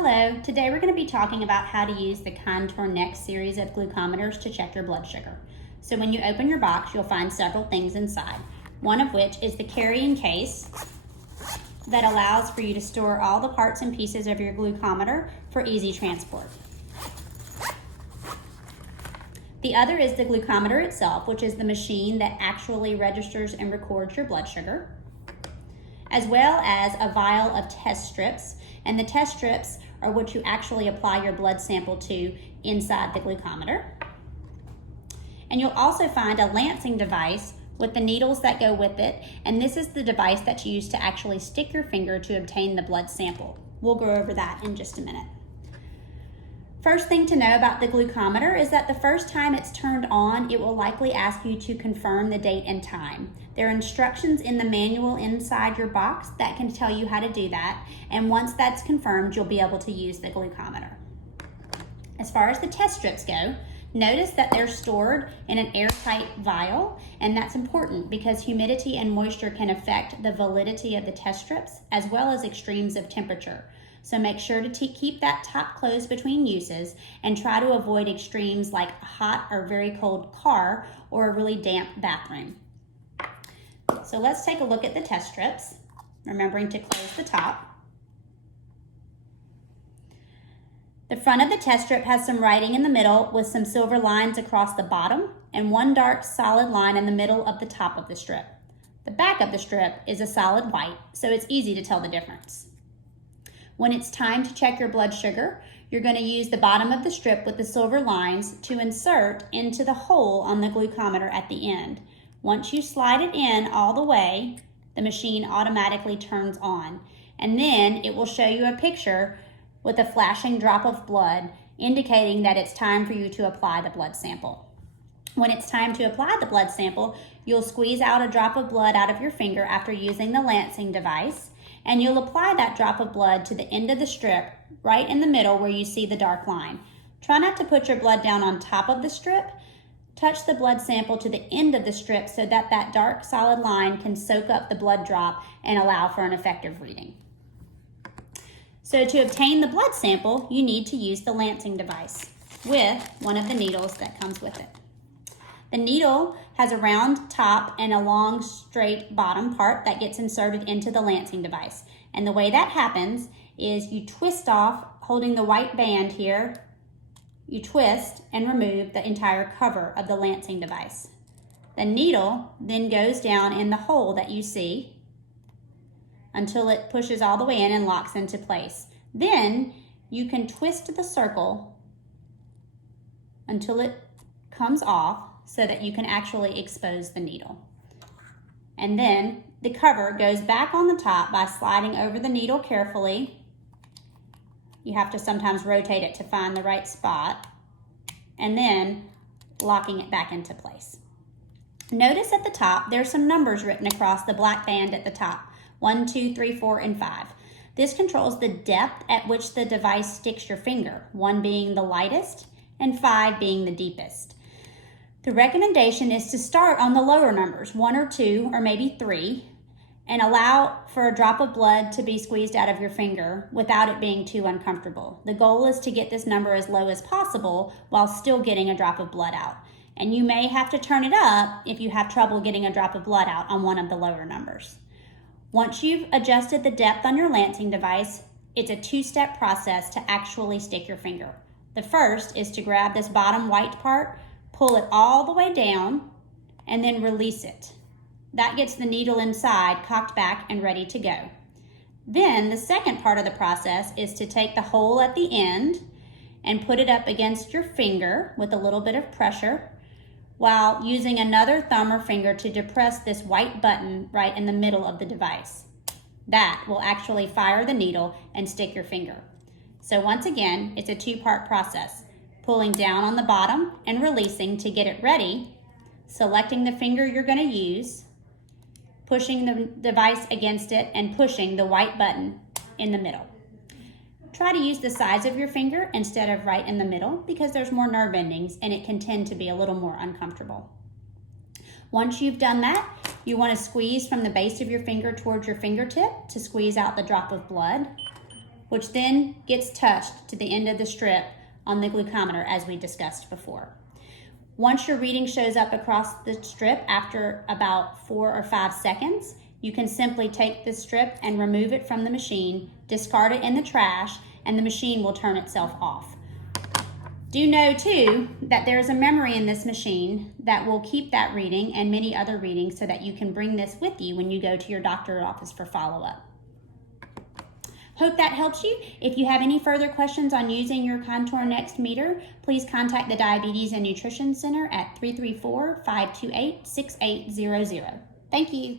Hello, today we're going to be talking about how to use the Contour Next series of glucometers to check your blood sugar. So when you open your box, you'll find several things inside, one of which is the carrying case that allows for you to store all the parts and pieces of your glucometer for easy transport. The other is the glucometer itself, which is the machine that actually registers and records your blood sugar, as well as a vial of test strips. And the test strips are what you actually apply your blood sample to inside the glucometer. And you'll also find a lancing device with the needles that go with it. And this is the device that you use to actually stick your finger to obtain the blood sample. We'll go over that in just a minute. First thing to know about the glucometer is that the first time it's turned on, it will likely ask you to confirm the date and time. There are instructions in the manual inside your box that can tell you how to do that, and once that's confirmed, you'll be able to use the glucometer. As far as the test strips go, notice that they're stored in an airtight vial, and that's important because humidity and moisture can affect the validity of the test strips as well as extremes of temperature. So make sure to keep that top closed between uses and try to avoid extremes like a hot or very cold car or a really damp bathroom. So let's take a look at the test strips, remembering to close the top. The front of the test strip has some writing in the middle with some silver lines across the bottom and one dark solid line in the middle of the top of the strip. The back of the strip is a solid white, so it's easy to tell the difference. When it's time to check your blood sugar, you're going to use the bottom of the strip with the silver lines to insert into the hole on the glucometer at the end. Once you slide it in all the way, the machine automatically turns on, and then it will show you a picture with a flashing drop of blood indicating that it's time for you to apply the blood sample. When it's time to apply the blood sample, you'll squeeze out a drop of blood out of your finger after using the lancing device, and you'll apply that drop of blood to the end of the strip, right in the middle where you see the dark line. Try not to put your blood down on top of the strip. Touch the blood sample to the end of the strip so that that dark solid line can soak up the blood drop and allow for an effective reading. So to obtain the blood sample, you need to use the lancing device with one of the needles that comes with it. The needle has a round top and a long straight bottom part that gets inserted into the lancing device. And the way that happens is you twist off, holding the white band here, you twist and remove the entire cover of the lancing device. The needle then goes down in the hole that you see until it pushes all the way in and locks into place. Then you can twist the circle until it comes off so that you can actually expose the needle. And then the cover goes back on the top by sliding over the needle carefully. You have to sometimes rotate it to find the right spot, and then locking it back into place. Notice at the top, there's some numbers written across the black band at the top, 1, 2, 3, 4, and 5. This controls the depth at which the device sticks your finger, 1 being the lightest and 5 being the deepest. The recommendation is to start on the lower numbers, 1 or 2 or maybe 3, and allow for a drop of blood to be squeezed out of your finger without it being too uncomfortable. The goal is to get this number as low as possible while still getting a drop of blood out. And you may have to turn it up if you have trouble getting a drop of blood out on one of the lower numbers. Once you've adjusted the depth on your lancing device, it's a 2-step process to actually stick your finger. The first is to grab this bottom white part, pull it all the way down, and then release it. That gets the needle inside, cocked back, and ready to go. Then the second part of the process is to take the hole at the end and put it up against your finger with a little bit of pressure while using another thumb or finger to depress this white button right in the middle of the device. That will actually fire the needle and stick your finger. So once again, it's a 2-part process. Pulling down on the bottom and releasing to get it ready, selecting the finger you're going to use, pushing the device against it, and pushing the white button in the middle. Try to use the size of your finger instead of right in the middle because there's more nerve endings and it can tend to be a little more uncomfortable. Once you've done that, you want to squeeze from the base of your finger towards your fingertip to squeeze out the drop of blood. which then gets touched to the end of the strip on the glucometer as we discussed before. Once your reading shows up across the strip after about 4 or 5 seconds, you can simply take the strip and remove it from the machine, discard it in the trash, and the machine will turn itself off. Do know too that there's a memory in this machine that will keep that reading and many other readings so that you can bring this with you when you go to your doctor's office for follow-up. Hope that helps you. If you have any further questions on using your Contour Next meter, please contact the Diabetes and Nutrition Center at 334-528-6800. Thank you.